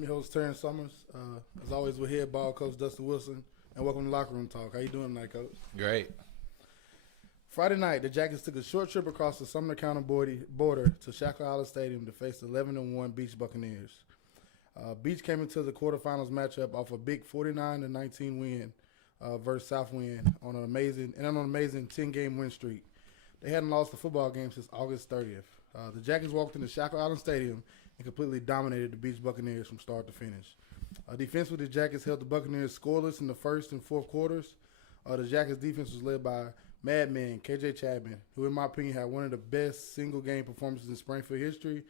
I'm your host, Terrence Summers. As always, we're here, ball coach Dustin Wilson, and welcome to Lockeroom Talk. How you doing tonight, Coach? Great. Friday night, the Jackets took a short trip across the Sumner County border to Shackle Island Stadium to face the 11-1 Beach Buccaneers. Beach came into the quarterfinals matchup off a big 49-19 win versus Southwind on an amazing 10-game win streak. They hadn't lost a football game since August 30th. The Jackets walked into Shackle Island Stadium and completely dominated the Beach Buccaneers from start to finish. Defensively, the Jackets held the Buccaneers scoreless in the first and fourth quarters. The Jackets' defense was led by madman KJ Chapman, who in my opinion had one of the best single-game performances in Springfield history.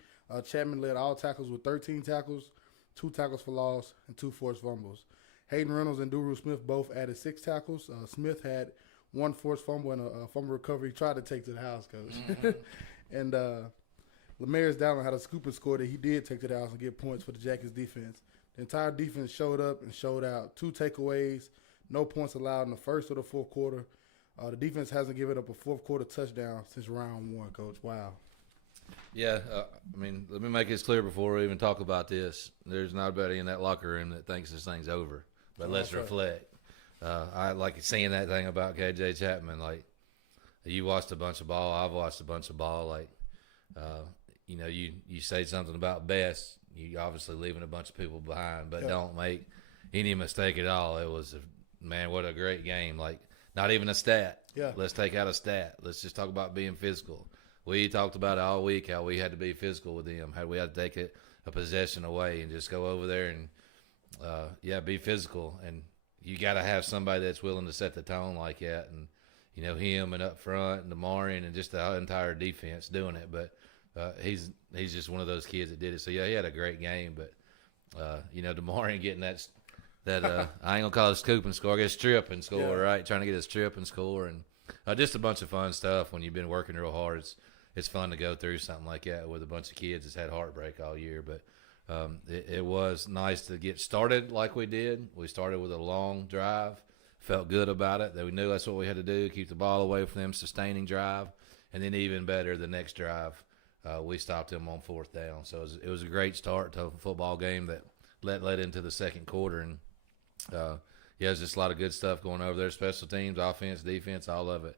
Chapman led all tackles with 13 tackles, 2 tackles for loss, and 2 forced fumbles. Hayden Reynolds and Duru Smith both added 6 tackles. Smith had 1 forced fumble and a fumble recovery he tried to take to the house, Coach. Mm-hmm. And Lemaire's Dallin had a scoop and score that he did take to the house and get points for the Jackets defense. The entire defense showed up and showed out. 2 takeaways, no points allowed in the first or the fourth quarter. The defense hasn't given up a fourth quarter touchdown since round 1, Coach. Wow. Yeah, let me make this clear before we even talk about this. There's nobody in that locker room that thinks this thing's over, but let's reflect. I like seeing that thing about KJ Chapman. Like, you watched a bunch of ball, I've watched a bunch of ball. Like, you say something about best, you obviously leaving a bunch of people behind, but don't make any mistake at all. It was, man, what a great game. Like, not even a stat. Yeah. Let's take out a stat. Let's just talk about being physical. We talked about it all week, how we had to be physical with them, how we had to take a possession away and just go over there and, be physical. And you got to have somebody that's willing to set the tone like that. And, him and up front and Demarion and just the entire defense doing it. But he's just one of those kids that did it. So, yeah, he had a great game. But, Demarion getting that I ain't going to call it scoop and score. I guess strip and score, right? Trying to get a strip and score. And just a bunch of fun stuff when you've been working real hard. It's fun to go through something like that with a bunch of kids that's had heartbreak all year. But it was nice to get started like we did. We started with a long drive. Felt good about it, that we knew that's what we had to do, keep the ball away from them, sustaining drive. And then even better, the next drive, we stopped them on 4th down. So it was a great start to a football game that led into the second quarter. And, there's just a lot of good stuff going over there, special teams, offense, defense, all of it.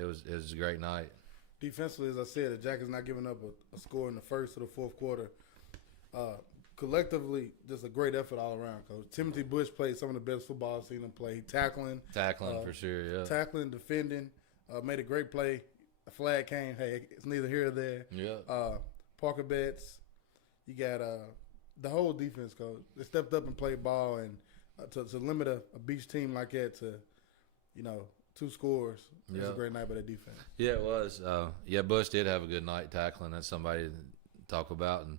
It was a great night. Defensively, as I said, the Jackets not giving up a score in the first or the fourth quarter. Collectively, just a great effort all around, Coach. Timothy Bush played some of the best football I've seen him play. Tackling for sure, yeah. Tackling, defending, made a great play. A flag came. Hey, it's neither here or there. Yeah. Parker Betts. You got the whole defense, Coach. They stepped up and played ball, and to limit a Beach team like that to, 2 scores. It was a great night by the defense. Yeah, it was. Bush did have a good night tackling. That's somebody to talk about. And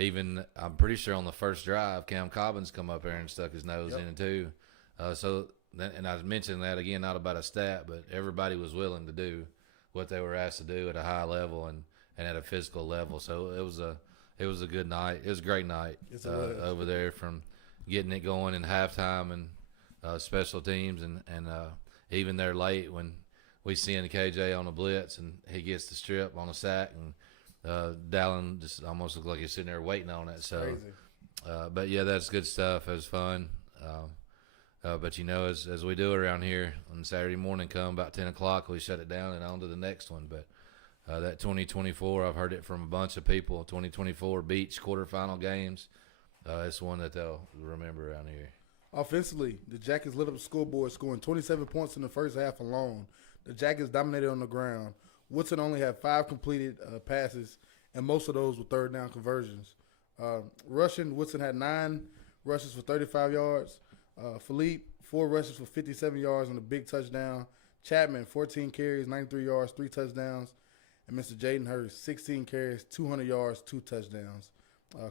even, I'm pretty sure on the first drive, Cam Cobbins come up there and stuck his nose in too. And I mentioned that again, not about a stat, but everybody was willing to do what they were asked to do at a high level and at a physical level. So it was a good night. It was a great night over there, from getting it going in halftime and special teams and even there late when we seen KJ on a blitz and he gets the strip on a sack, and Dallin just almost looked like he's sitting there waiting on it. So, but yeah, that's good stuff. It was fun. But as we do around here, on Saturday morning come about 10 o'clock, we shut it down and on to the next one. But that 2024, I've heard it from a bunch of people, 2024 Beach quarterfinal games. It's one that they'll remember around here. Offensively, the Jackets lit up the scoreboard, scoring 27 points in the first half alone. The Jackets dominated on the ground. Woodson only had 5 completed passes, and most of those were third down conversions. Rushing, Woodson had 9 rushes for 35 yards. Philippe, 4 rushes for 57 yards and a big touchdown. Chapman, 14 carries, 93 yards, 3 touchdowns. And Mr. Jaden Hurst, 16 carries, 200 yards, 2 touchdowns.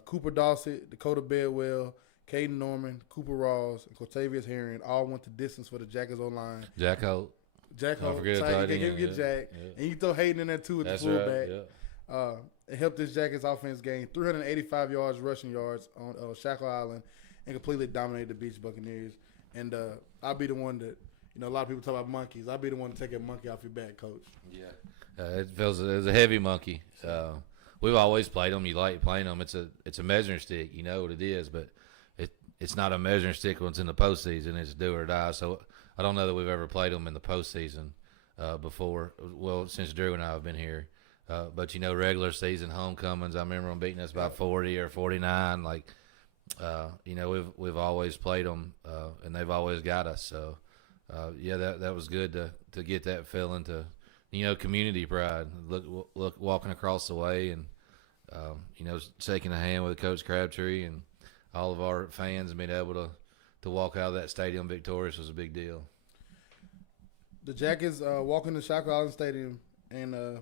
Cooper Dawsett, Dakota Bedwell, Caden Norman, Cooper Rawls, and Cortavius Herring all went the distance for the Jackets O-line. Jack Holt. Jack Holt. Forget get Jack. Yeah. And you throw Hayden in there too with the fullback. Right, yeah. It helped this Jackets offense gain 385 yards rushing yards on Shackle Island and completely dominated the Beach Buccaneers. And I'll be the one that, a lot of people talk about monkeys. I'll be the one to take a monkey off your back, Coach. Yeah. It was a heavy monkey. we've always played them. You like playing them. It's a measuring stick. You know what it is, but it's not a measuring stick when it's in the postseason. It's do or die. So I don't know that we've ever played them in the postseason before. Well, since Drew and I have been here. But regular season homecomings, I remember them beating us by 40 or 49. Like, we've always played them, and they've always got us. So, that was good to get that feeling to, community pride. Look, walking across the way and, shaking a hand with Coach Crabtree and all of our fans and being able to walk out of that stadium victorious was a big deal. The Jackets walk into Shackle Island Stadium and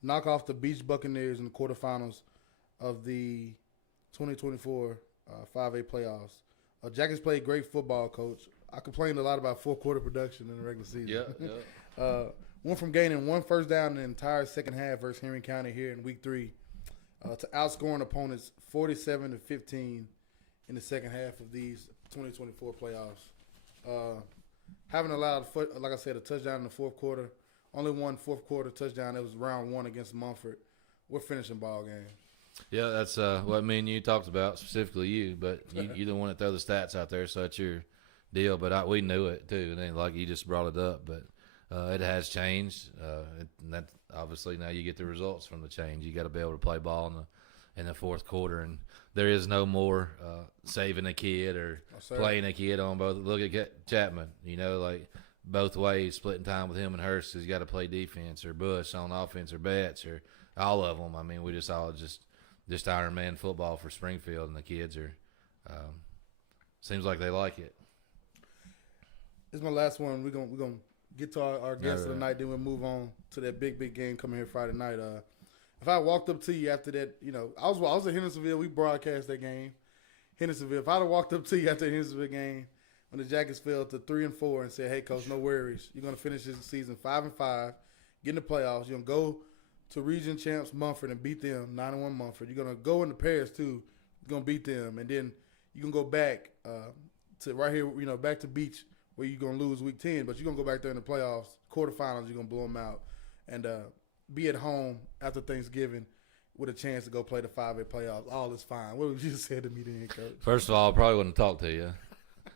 knock off the Beach Buccaneers in the quarterfinals of the 2024 5A playoffs. Jackets played great football, Coach. I complained a lot about fourth-quarter production in the regular season. Yeah. Went from gaining one first down in the entire second half versus Henry County here in Week 3 to outscoring opponents 47-15 in the second half of these 2024 playoffs. Having allowed, like I said, a touchdown in the fourth quarter. Only one fourth-quarter touchdown. It was round 1 against Mumford. We're finishing ball game. Yeah, that's what me and you talked about, specifically you. But you the one that throw the stats out there, so that's your deal. But we knew it, too. And then, like, you just brought it up. But it has changed. And that obviously now you get the results from the change. You got to be able to play ball in the fourth quarter. And there is no more saving a kid or playing a kid on both. Look at Chapman, like – both ways, splitting time with him and Hurst because he's got to play defense, or Bush on offense, or Betts, or all of them. I mean, we just all just Iron Man football for Springfield, and the kids are seems like they like it. This is my last one. We're gonna get to our guests of the night, then we'll move on to that big game coming here Friday night. If I walked up to you after that, I was at Hendersonville. We broadcast that game, Hendersonville. If I'd have walked up to you after the Hendersonville game, when the Jackets fell to 3-4 and said, "Hey, Coach, no worries. You're gonna finish this season 5-5, get in the playoffs. You're gonna go to region champs Mumford and beat them 9-1 Mumford. You're gonna go into Paris too. You're gonna beat them, and then you can go back to right here, back to Beach where you're gonna lose week 10, but you're gonna go back there in the playoffs, quarterfinals. You're gonna blow them out, and be at home after Thanksgiving with a chance to go play the 5A playoffs. All is fine." What would you say to me then, Coach? First of all, I probably wouldn't talk to you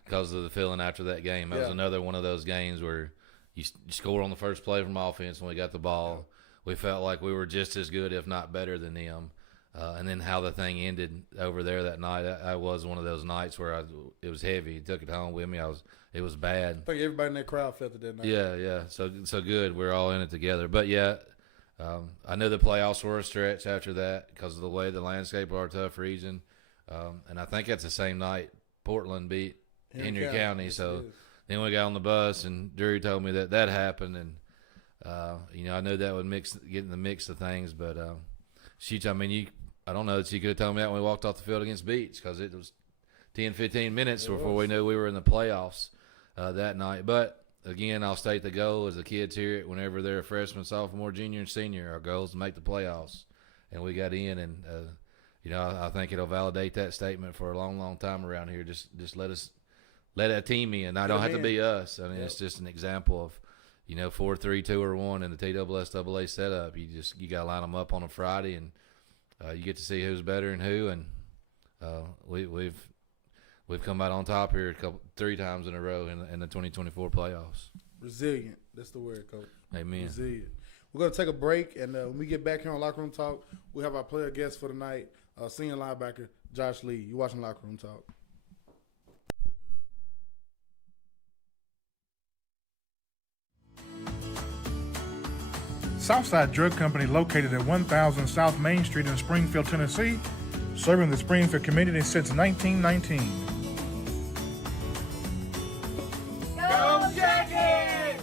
because of the feeling after that game. That was another one of those games where you score on the first play from offense when we got the ball. We felt like we were just as good, if not better, than them. And then how the thing ended over there that night, I was one of those nights where it was heavy. Took it home with me. It was bad. I think everybody in that crowd felt it that night. Yeah. So good. We're all in it together. But I knew the playoffs were a stretch after that because of the way the landscape of our tough region. And I think that's the same night Portland beat Henry County. Yes, so then we got on the bus, and Drew told me that happened, and I knew that would get in the mix of things. But I don't know that she could have told me that when we walked off the field against Beach, because it was 10, 15 minutes before we knew we were in the playoffs that night. But again, I'll state the goal as the kids hear it whenever they're a freshman, sophomore, junior, and senior. Our goal is to make the playoffs, and we got in, and I think it'll validate that statement for a long, long time around here. Just let a team in. I don't have to be us. I mean, It's just an example of, 4, 3, 2, or 1 in the TSSAA setup. You got to line them up on a Friday, and you get to see who's better and who. And we've come out on top here 3 times in a row in the 2024 playoffs. Resilient. That's the word, Coach. Amen. Resilient. We're going to take a break, and when we get back here on Locker Room Talk, we have our player guest for the night, senior linebacker Josh Lee. You're watching Locker Room Talk. Southside Drug Company, located at 1000 South Main Street in Springfield, Tennessee, serving the Springfield community since 1919. Go Jackets!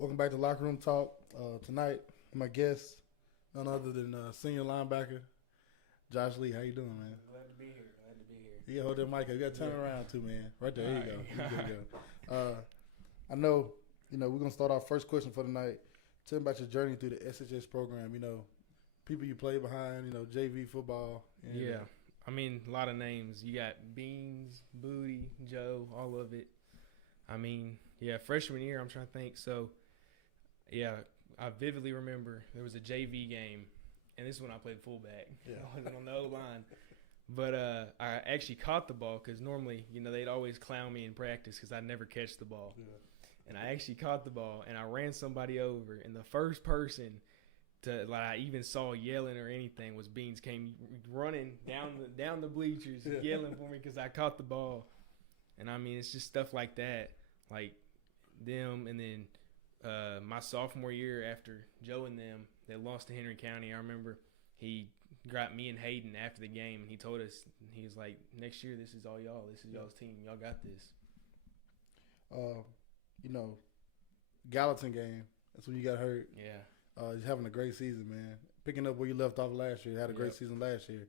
Welcome back to Locker Room Talk. Tonight, my guest, none other than senior linebacker Josh Lee. How you doing, man? Glad to be here. You gotta hold that mic up. You gotta turn around too, man. Right there. There you go. You good to go. I know, we're gonna start our first question for the night. Tell me about your journey through the SHS program. People you play behind. JV football. And, Yeah. I mean, a lot of names. You got Beans, Booty, Joe, all of it. I mean, yeah, freshman year, I'm trying to think. So, yeah, I vividly remember there was a JV game, and this is when I played fullback. Yeah. I wasn't on the O-line. But I actually caught the ball because normally, they'd always clown me in practice because I'd never catch the ball. Yeah. And I actually caught the ball, and I ran somebody over, and the first person I even saw yelling or anything was Beans. Came running down the bleachers yelling for me because I caught the ball. And I mean, it's just stuff like that, like them. And then my sophomore year, after Joe and them, they lost to Henry County. I remember he got me and Hayden after the game, and he told us, he was like, "Next year, this is all y'all. This is y'all's team. Y'all got this." Gallatin game. That's when you got hurt. Yeah. You're having a great season, man. Picking up where you left off last year. You had a great season last year.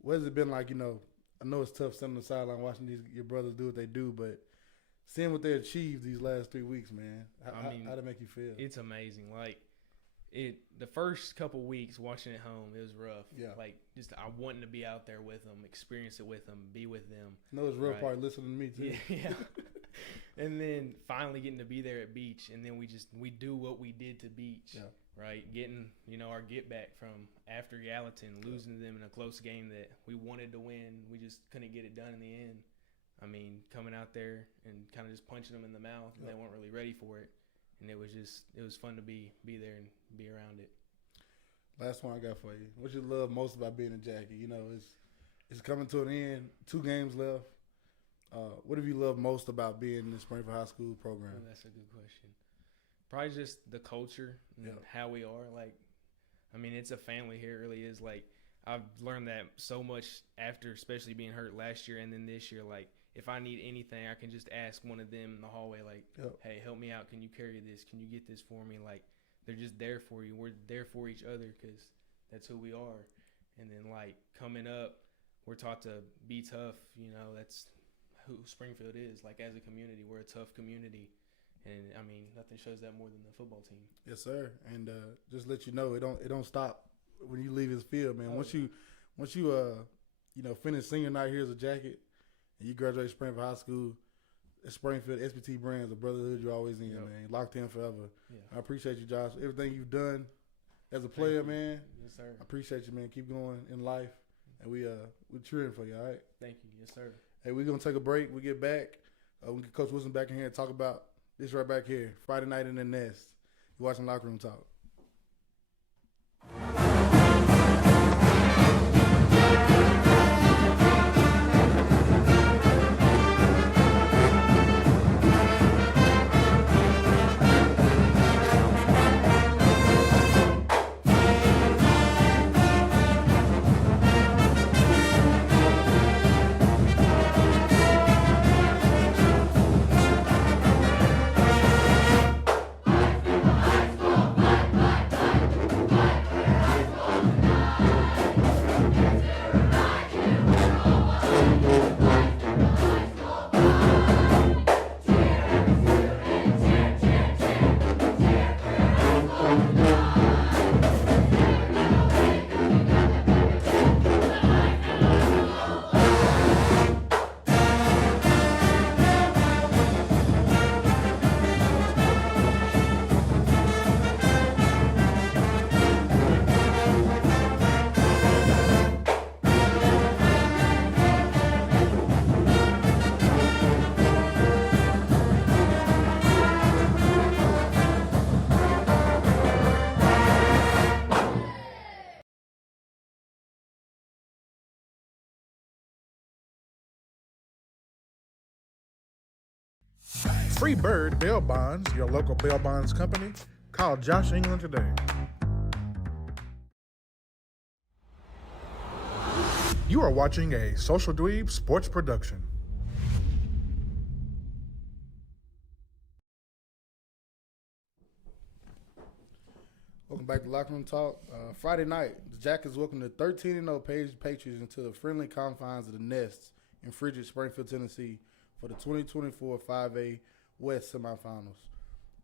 What has it been like? I know it's tough sitting on the sideline watching your brothers do what they do, but seeing what they achieved these last 3 weeks, man. How did it make you feel? It's amazing. The first couple weeks watching at home, it was rough. Yeah. I wanting to be out there with them, experience it with them, be with them. I know it's real Right. part listening to me too. Yeah. And then finally getting to be there at Beach, and then we do what we did to Beach, right? Getting, our get back from after Gallatin, losing to them in a close game that we wanted to win. We just couldn't get it done in the end. I mean, coming out there and kind of just punching them in the mouth, and they weren't really ready for it. And it was fun to be there and be around it. Last one I got for you. What you love most about being a Jackie? It's coming to an end. 2 games left. What have you loved most about being in the Springfield High School program? Oh, that's a good question. Probably just the culture and how we are. It's a family here. It really is. I've learned that so much after, especially being hurt last year and then this year. If I need anything, I can just ask one of them in the hallway, hey, help me out. Can you carry this? Can you get this for me? They're just there for you. We're there for each other because that's who we are. And then, coming up, we're taught to be tough. That's who Springfield is. As a community, we're a tough community. And, nothing shows that more than the football team. Yes, sir. And just let you know, it don't stop when you leave his field, man. Once you finish senior night here as a Jacket, and you graduate Springfield High School, Springfield SPT Brands, a brotherhood you're always in, man. Locked in forever. Yeah. I appreciate you, Josh. Everything you've done as a player, man. Yes, sir. I appreciate you, man. Keep going in life, and we're cheering for you. All right. Thank you. Yes, sir. Hey, we're gonna take a break. We get back. We get Coach Wilson back in here and talk about this right back here. Friday night in the Nest. You're watching Locker Room Talk. Free Bird Bail Bonds, your local bail bonds company. Call Josh England today. You are watching a Social Dweeb Sports production. Welcome back to Lockeroom Talk. Friday night, the Jackets welcome the 13-0 Patriots into the friendly confines of the Nest in frigid Springfield, Tennessee for the 2024 5A West semifinals.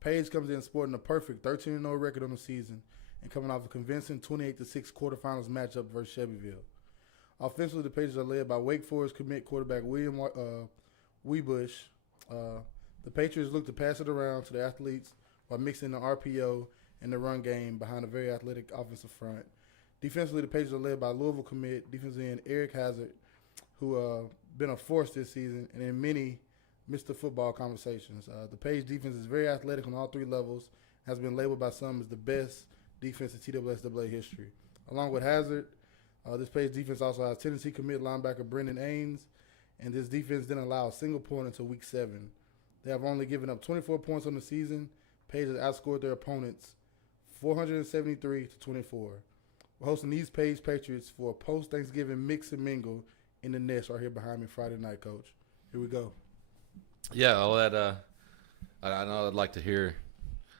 Page comes in sporting a perfect 13-0 record on the season and coming off a convincing 28-6 quarterfinals matchup versus Shelbyville. Offensively, the Patriots are led by Wake Forest commit quarterback William Weebush. The Patriots look to pass it around to the athletes while mixing the RPO and the run game behind a very athletic offensive front. Defensively, the Patriots are led by Louisville commit defensive end Eric Hazard, who been a force this season and in many Mr. Football conversations. The Page defense is very athletic on all three levels, has been labeled by some as the best defense in TWSAA history. Along with Hazard, this Page defense also has Tennessee commit linebacker Brendan Ames, and this defense didn't allow a single point until week 7. They have only given up 24 points on the season. Page has outscored their opponents 473 to 24. We're hosting these Page Patriots for a post-Thanksgiving mix and mingle in the Nest right here behind me Friday night, Coach. Here we go. Yeah, all that. I know I'd like to hear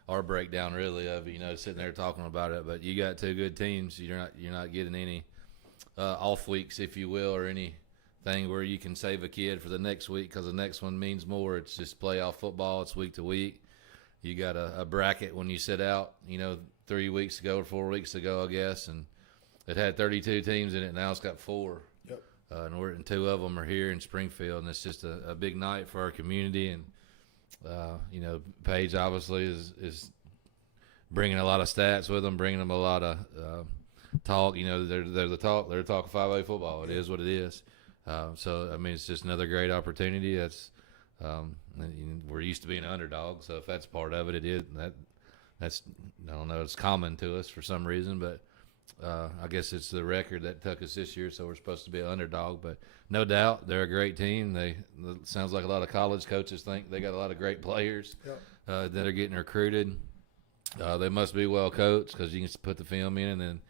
our breakdown really of sitting there talking about it, but you got two good teams. You're not getting any off weeks, if you will, or anything where you can save a kid for the next week because the next one means more. It's just playoff football. It's week to week. You got a bracket when you sit out, 3 weeks ago or 4 weeks ago, I guess, and it had 32 teams in it. Now it's got 4. Yep. And 2 of them are here in Springfield, and it's just a big night for our community. And Paige obviously is bringing a lot of stats with them, bringing them a lot of talk. They're the talk. They're talking 5A football. It is what it is. It's just another great opportunity. We're used to being an underdog, so if that's part of it, it is. That's I don't know. It's common to us for some reason, but I guess it's the record that took us this year, so we're supposed to be an underdog. But no doubt, they're a great team. It sounds like a lot of college coaches think they got a lot of great players that are getting recruited. They must be well coached because you can put the film in, and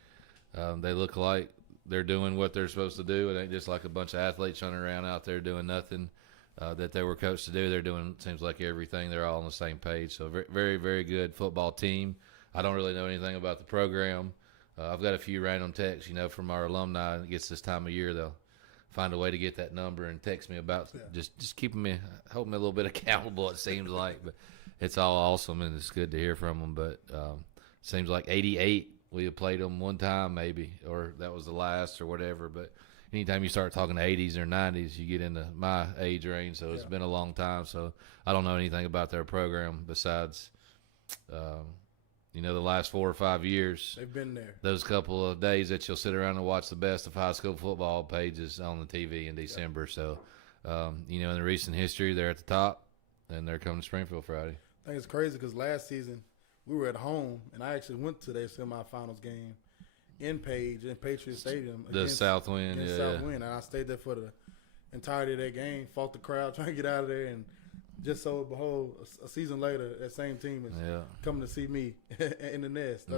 then they look like they're doing what they're supposed to do. It ain't just like a bunch of athletes running around out there doing nothing that they were coached to do. They're doing, seems like, everything. They're all on the same page. So very, very, very good football team. I don't really know anything about the program. I've got a few random texts, from our alumni. It gets this time of year, they'll find a way to get that number and text me about just keeping me, holding me a little bit accountable, it seems like. But it's all awesome, and it's good to hear from them. But seems like 88, we have played them one time maybe, or that was the last or whatever. But anytime you start talking 80s or 90s, you get into my age range. So it's been a long time. So I don't know anything about their program besides the last 4 or 5 years. They've been there. Those couple of days that you'll sit around and watch the best of high school football pages on the TV in December. Yep. So, in the recent history, they're at the top, and they're coming to Springfield Friday. I think it's crazy because last season we were at home, and I actually went to their semifinals game in Patriot Stadium. The South Wind, South Wind. And I stayed there for the entirety of that game, fought the crowd, trying to get out of there, and just so behold, a season later, that same team is coming to see me in the Nest.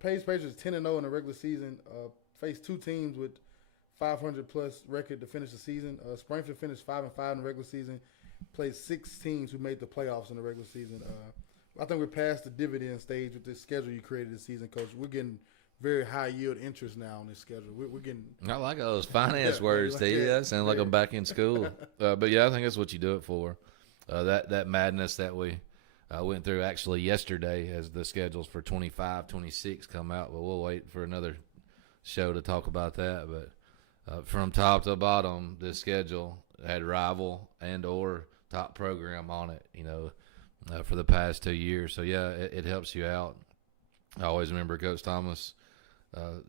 Page Patriots 10-0 in the regular season. Faced 2 teams with 500-plus record to finish the season. Springfield finished 5-5 in the regular season. Played 6 teams who made the playoffs in the regular season. I think we're past the dividend stage with this schedule you created this season, Coach. We're getting very high yield interest now on this schedule. We're getting. I like those finance words, Steve. That sounds like I'm back in school. But yeah, I think that's what you do it for. That madness that we went through actually yesterday as the schedules for 25, 26 come out. But we'll wait for another show to talk about that. But from top to bottom, this schedule had rival and or top program on it. For the past 2 years. So yeah, it helps you out. I always remember Coach Thomas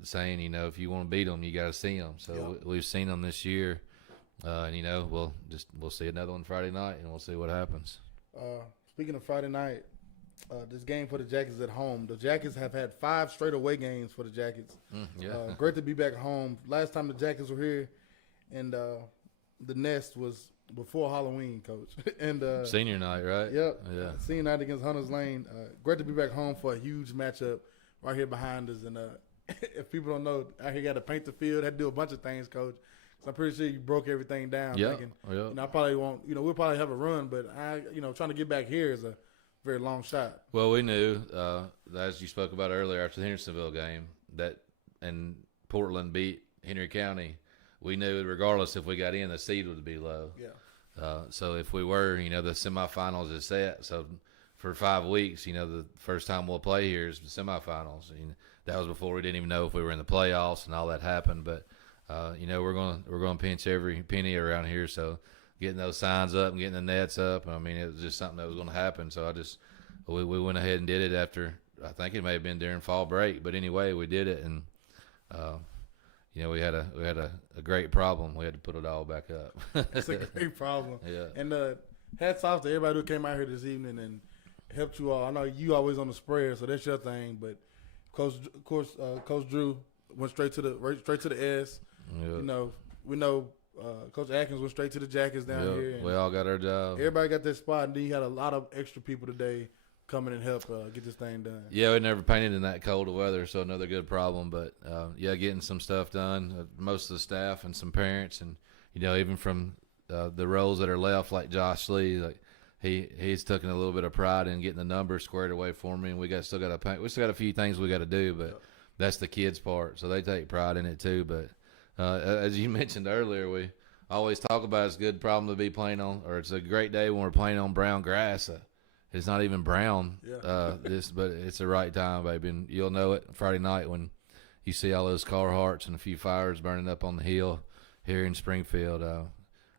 saying, if you want to beat them, you got to see them. So we've seen them this year, and we'll see another one Friday night, and we'll see what happens. Speaking of Friday night, this game for the Jackets at home. The Jackets have had 5 straight away games for the Jackets. Great to be back home. Last time the Jackets were here, and the Nest was before Halloween, Coach. And senior night, right? Yep. Yeah. Senior night against Hunters Lane. Great to be back home for a huge matchup right here behind us. And if people don't know, I here got to paint the field, had to do a bunch of things, Coach. So I'm pretty sure you broke everything down. Yeah. I probably won't. We'll probably have a run, but trying to get back here is a very long shot. Well, we knew, as you spoke about earlier, after the Hendersonville game, that and Portland beat Henry County. We knew regardless if we got in, the seed would be low. Yeah. So if we were, the semifinals is set. So for 5 weeks, the first time we'll play here is the semifinals. And that was before we didn't even know if we were in the playoffs and all that happened. But we're gonna pinch every penny around here. So getting those signs up and getting the nets up, it was just something that was going to happen. So we went ahead and did it after. I think it may have been during fall break, but anyway, we did it, and we had a great problem. We had to put it all back up. It's a great problem. Yeah. And hats off to everybody who came out here this evening and helped you all. I know you always on the spread, so that's your thing. But Coach Drew went straight to the S. Yeah. We know Coach Atkins went straight to the Jackets down here. And we all got our job. Everybody got their spot, and then you had a lot of extra people today coming and help get this thing done. Yeah, we never painted in that cold of weather, so another good problem. But getting some stuff done. Most of the staff and some parents, and even from the roles that are left, like Josh Lee, like he's taken a little bit of pride in getting the numbers squared away for me. And we still got a few things we got to do, but that's the kids' part, so they take pride in it too. But as you mentioned earlier, we always talk about it's a good problem to be playing on, or it's a great day when we're playing on brown grass. It's not even brown, but it's the right time, baby. And you'll know it Friday night when you see all those Carhartts and a few fires burning up on the hill here in Springfield.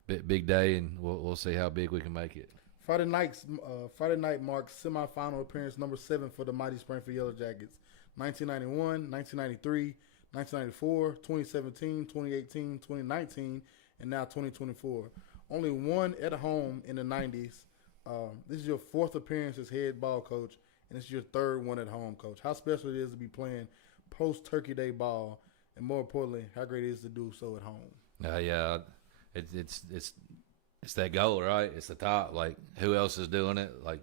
Big day, and we'll see how big we can make it. Friday night marks semifinal appearance number 7 for the mighty Springfield Yellow Jackets. 1991, 1993, 1994, 2017, 2018, 2019, and now 2024. Only one at home in the 90s. This is your 4th appearance as head ball coach, and it's your 3rd one at home, Coach. How special it is to be playing post-Turkey Day ball, and more importantly, how great it is to do so at home. It's that goal, right? It's the top. Like, who else is doing it? Like,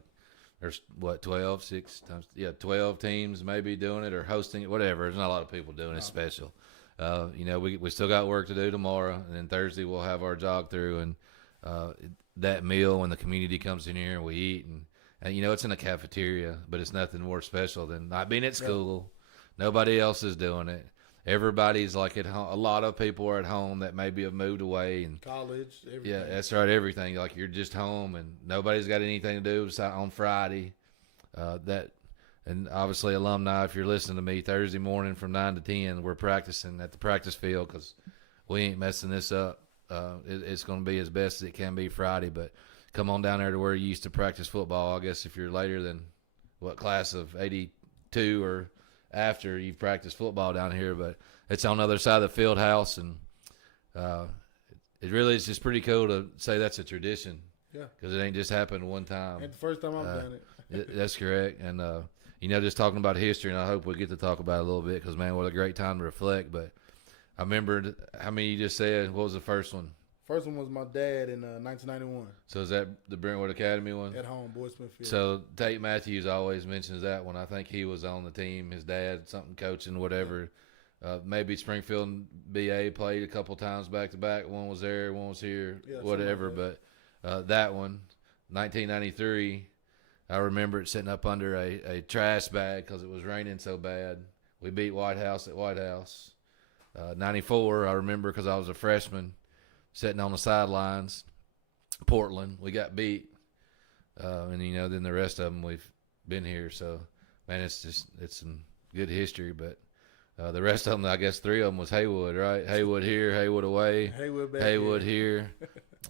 there's 12 teams maybe doing it or hosting it, whatever. There's not a lot of people doing it special. We still got work to do tomorrow, and then Thursday we'll have our jog through, and that meal when the community comes in here and we eat, and it's in a cafeteria, but it's nothing more special than not being at school. Nobody else is doing it. Everybody's like at home. A lot of people are at home that maybe have moved away and college. Everything. Yeah, that's right. Everything, like you're just home and nobody's got anything to do on Friday. And obviously alumni, if you're listening to me, Thursday morning from 9 to 10, we're practicing at the practice field because we ain't messing this up. It's going to be as best as it can be Friday, but come on down there to where you used to practice football. I guess if you're later than class of 82 or after, you've practiced football down here, but it's on the other side of the field house, and it really is just pretty cool to say that's a tradition. Yeah, because it ain't just happened one time. Ain't the first time I've done it. That's correct, and just talking about history, and I hope we get to talk about it a little bit because, man, what a great time to reflect. But I remembered how many you just said. What was the first one? First one was my dad in 1991. So is that the Brentwood Academy one? At home, Boyd Smithfield. So Tate Matthews always mentions that one. I think he was on the team. His dad, something coaching, whatever. Maybe Springfield and BA played a couple times back to back. One was there, one was here, whatever. Like but that one, 1993, I remember it sitting up under a trash bag because it was raining so bad. We beat White House at White House. 94, I remember because I was a freshman. Sitting on the sidelines, Portland, we got beat, and then the rest of them we've been here. So, man, it's some good history. But the rest of them, I guess 3 of them was Haywood, right? Haywood here, Haywood away, Haywood here,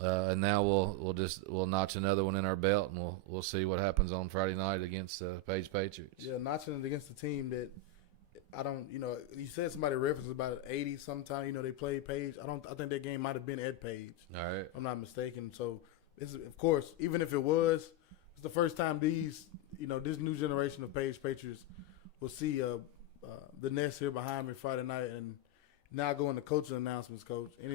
and now we'll notch another one in our belt, and we'll see what happens on Friday night against Page Patriots. Yeah, notching it against the team that. I don't, you said somebody referenced about 80 sometime, they played Page. I think that game might have been at Page. All right. If I'm not mistaken. So, of course, even if it was, it's the first time this new generation of Page Patriots will see the nest here behind me Friday night. And now go into coaching announcements, Coach. And,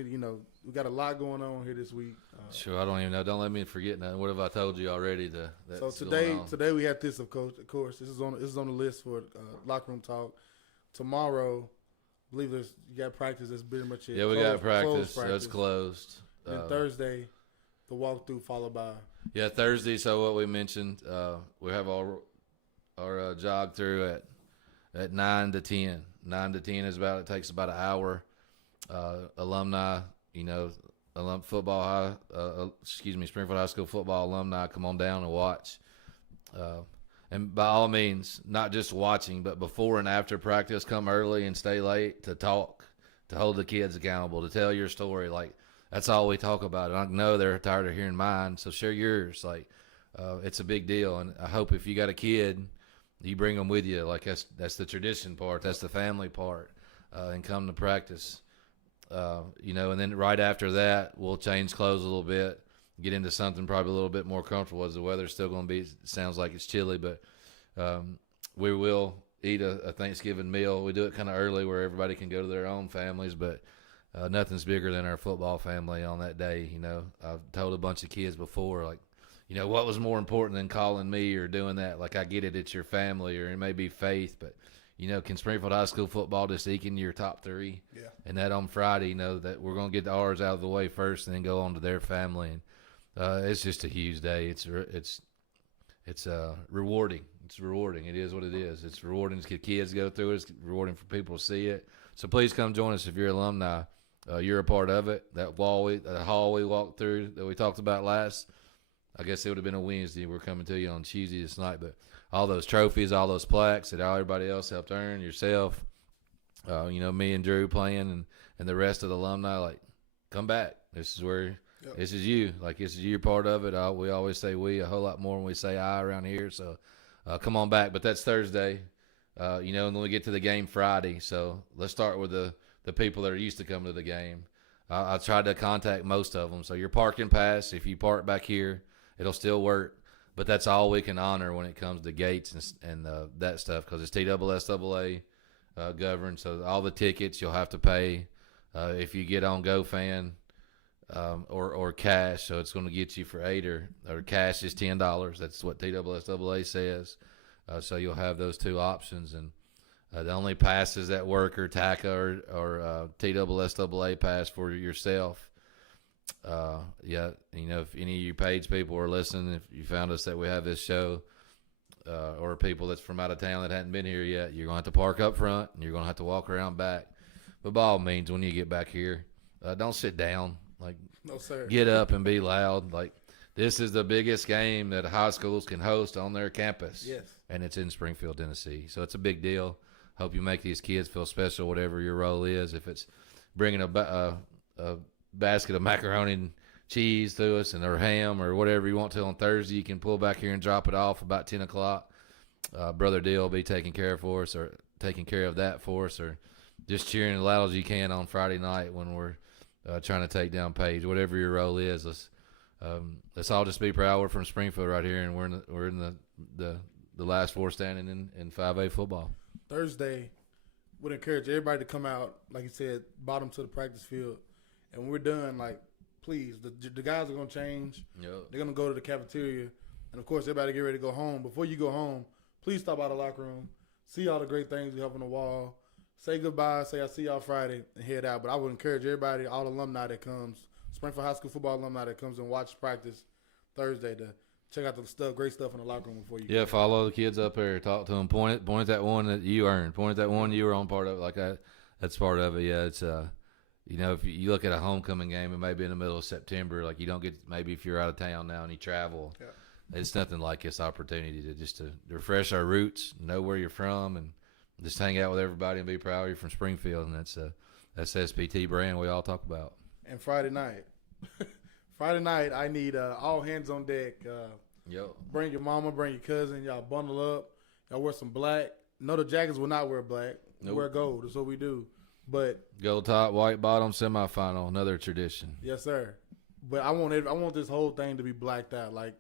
we got a lot going on here this week. Sure, I don't even know. Don't let me forget nothing. What have I told you already? So today we had this, of course. This is on the list for Locker Room Talk. Tomorrow, I believe you got practice. That's pretty much it. Yeah, we got practice. That's closed. Then Thursday, the walkthrough followed by Yeah, Thursday. So what we mentioned, we have our jog through at 9 to 10. 9 to 10 is it takes about an hour. Alumni, football Springfield High School football alumni come on down and watch. And by all means, not just watching, but before and after practice, come early and stay late to talk, to hold the kids accountable, to tell your story. Like, that's all we talk about. And I know they're tired of hearing mine, so share yours. Like, it's a big deal. And I hope if you got a kid, you bring them with you. Like, that's the tradition part. That's the family part. And come to practice. And then right after that, we'll change clothes a little bit, get into something probably a little bit more comfortable as the weather's still going to be, sounds like it's chilly, but we will eat a Thanksgiving meal. We do it kind of early where everybody can go to their own families, but nothing's bigger than our football family on that day. I've told a bunch of kids before, like, what was more important than calling me or doing that? Like, I get it, it's your family or it may be faith, but can Springfield High School football just eke into your top three? Yeah. And that on Friday, that we're going to get ours out of the way first and then go on to their family. And it's just a huge day. It's rewarding. It's rewarding. It is what it is. It's rewarding to get kids go through it. It's rewarding for people to see it. So please come join us if you're alumni. You're a part of it. That hall we walked through that we talked about last, I guess it would have been a Wednesday. We're coming to you on Tuesday this night, but all those trophies, all those plaques that everybody else helped earn, yourself, me and Drew playing and the rest of the alumni, like, come back. This is where this is you. Like, this is your part of it. We always say we a whole lot more when we say I around here. So come on back. But that's Thursday, and then we get to the game Friday. So let's start with the people that are used to coming to the game. I tried to contact most of them. So your parking pass, if you park back here, it'll still work. But that's all we can honor when it comes to gates and that stuff, because it's TSSAA governed. So all the tickets you'll have to pay if you get on GoFan or cash. So it's going to get you for $8 or cash is $10. That's what TSSAA says. So you'll have those two options. And the only passes that work are TACA or TSSAA pass for yourself. If any of you page people are listening, if you found us that we have this show, or people that's from out of town that hadn't been here yet, you're going to have to park up front and you're going to have to walk around back. But by all means, when you get back here, don't sit down. Like, No, sir. Get up and be loud. Like, this is the biggest game that high schools can host on their campus. Yes. And it's in Springfield, Tennessee. So it's a big deal. Hope you make these kids feel special, whatever your role is. If it's bringing a basket of macaroni and cheese to us or ham or whatever you want to on Thursday, you can pull back here and drop it off about 10 o'clock. Brother Dill will be taking care of that for us, or just cheering as loud as you can on Friday night when we're trying to take down Paige. Whatever your role is, let's all just be proud we're from Springfield right here, and we're in the last four standing in 5A football. Thursday, would encourage everybody to come out, like you said, bottom to the practice field. And when we're done, like, please, the guys are going to change. Yep. They're going to go to the cafeteria. And, of course, everybody get ready to go home. Before you go home, please stop by the locker room. See all the great things we have on the wall. Say goodbye. Say I'll see y'all Friday and head out. But I would encourage everybody, all the alumni that comes, Springfield High School football alumni that comes and watch practice Thursday, to check out the great stuff in the locker room before you go. Follow the kids up there. Talk to them. Point at that one that you earned. Point at that one you were on part of. Like, that's part of it. Yeah, it's if you look at a homecoming game, it may be in the middle of September. Like, you don't get, maybe if you're out of town now and you travel, it's nothing like this opportunity to refresh our roots, know where you're from, and just hang out with everybody and be proud you're from Springfield. And that's SPT brand we all talk about. And Friday night, I need all hands on deck. Bring your mama, bring your cousin. Y'all bundle up. Y'all wear some black. No, the Jackets will not wear black. Nope. Wear gold. That's what we do. But gold top, white bottom, semifinal, another tradition. Yes, sir. But I want this whole thing to be blacked out. Like,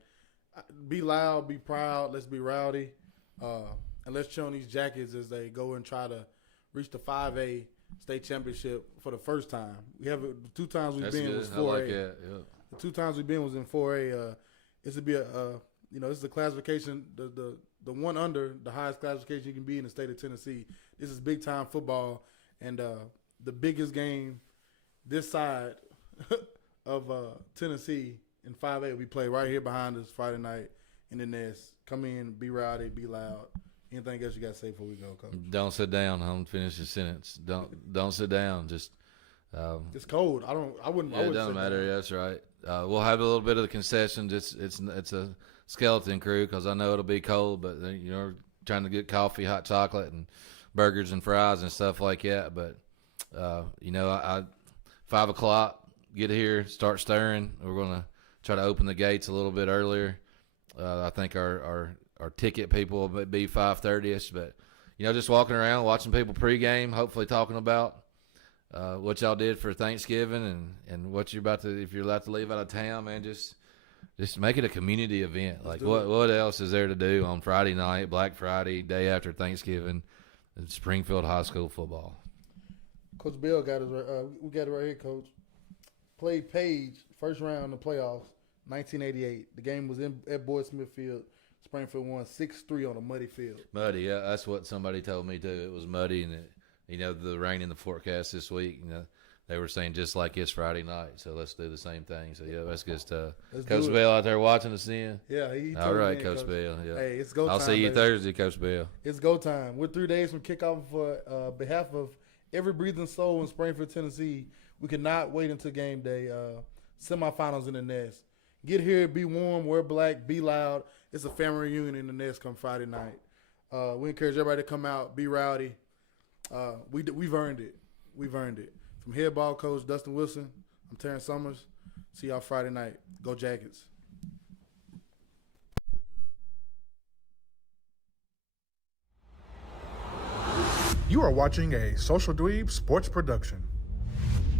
be loud, be proud. Let's be rowdy, and let's cheer on these Jackets as they go and try to reach the 5A state championship for the first time. We have the 2 times we've been was 4A. I like that. Yeah. The 2 times we've been was in 4A. This would be this is the classification, the one under the highest classification you can be in the state of Tennessee. This is big time football, and the biggest game this side of Tennessee in 5A. We play right here behind us Friday night in the nest. Come in, be rowdy, be loud. Anything else you got to say before we go, Coach? Don't sit down. I'm finish your sentence. Don't sit down. Just it's cold. I wouldn't. it doesn't matter. Yeah, that's right. We'll have a little bit of the concessions. It's a skeleton crew because I know it'll be cold, but trying to get coffee, hot chocolate, and burgers and fries and stuff like that. But I 5 o'clock get here, start stirring. We're gonna try to open the gates a little bit earlier. I think our ticket people will be 5:30ish, but just walking around, watching people pregame, hopefully talking about what y'all did for Thanksgiving and what you're about to, if you're about to leave out of town, man, just make it a community event. Like what else is there to do on Friday night, Black Friday, day after Thanksgiving, in Springfield High School football? Coach Bill got us. We got it right here, Coach. Played Page first round in the playoffs, 1988. The game was at Boyd Smith Field. Springfield won 6-3 on a muddy field. Muddy, yeah, that's what somebody told me too. It was muddy, and the rain in the forecast this week. They were saying just like it's Friday night, so let's do the same thing. So yeah, that's good stuff. Coach Bell out there watching us in. Yeah, he. All right, Coach Bell. Yeah. Hey, it's go time. I'll see you baby. Thursday, Coach Bell. It's go time. We're 3 days from kickoff. For behalf of every breathing soul in Springfield, Tennessee, we cannot wait until game day. Semifinals in the nest. Get here, be warm, wear black, be loud. It's a family reunion in the nest come Friday night. We encourage everybody to come out, be rowdy. We've earned it. We've earned it. From head ball coach Dustin Wilson, I'm Terrence Summers. See y'all Friday night. Go Jackets. You are watching a Social Dweeb Sports production.